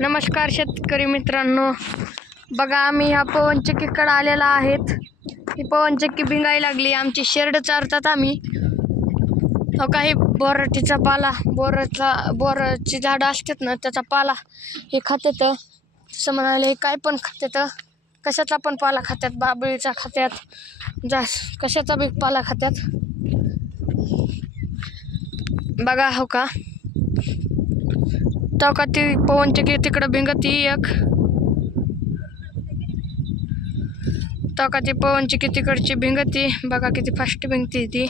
नमस्कार शेतकरी मित्रांनो, बघा आम्ही ह्या पवनचक्कीकडे आलेला आहेत. ही पवनचक्की भिंगायला लागली. आमची शेरड चारतात आम्ही. हो काही बोराटीचा पाला, बोराची झाडं असतात ना, त्याचा पाला हे खात्यात. तसं म्हणाले काय पण खात्यात, कशाचा पण पाला खात्यात, बाबळीचा खात्यात, कशाचा बी पाला खात्यात. बघा हो का का ती पवनचक्की तिकडं भिंगती एक, का ती पवनचक्की तिकडची भिंगती. बघा किती फास्ट भिंगती ती.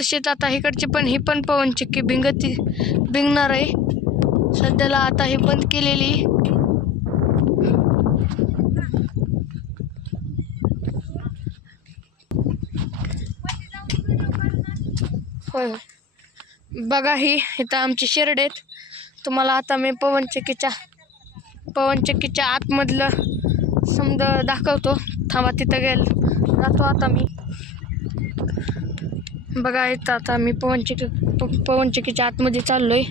तशीच आता इकडची पण ही पण पवनचक्की भिंगणार आहे. सध्याला आता ही बंद केलेली. होय बघा ही इथं आमची शेरड आहेत. तुम्हाला आता मी पवनचक्कीच्या आतमधलं समजा दाखवतो. थांबा, तिथं जातो आता मी. बघा इथं आता मी पवनचक्कीच्या आतमध्ये चाललोय.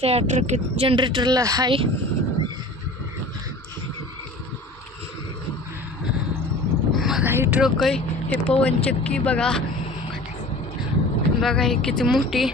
त्या ट्रक जनरेटरला हाय. बघा ही ट्रक आहे, हे पवनचक्की. बघा ही किती मोठी.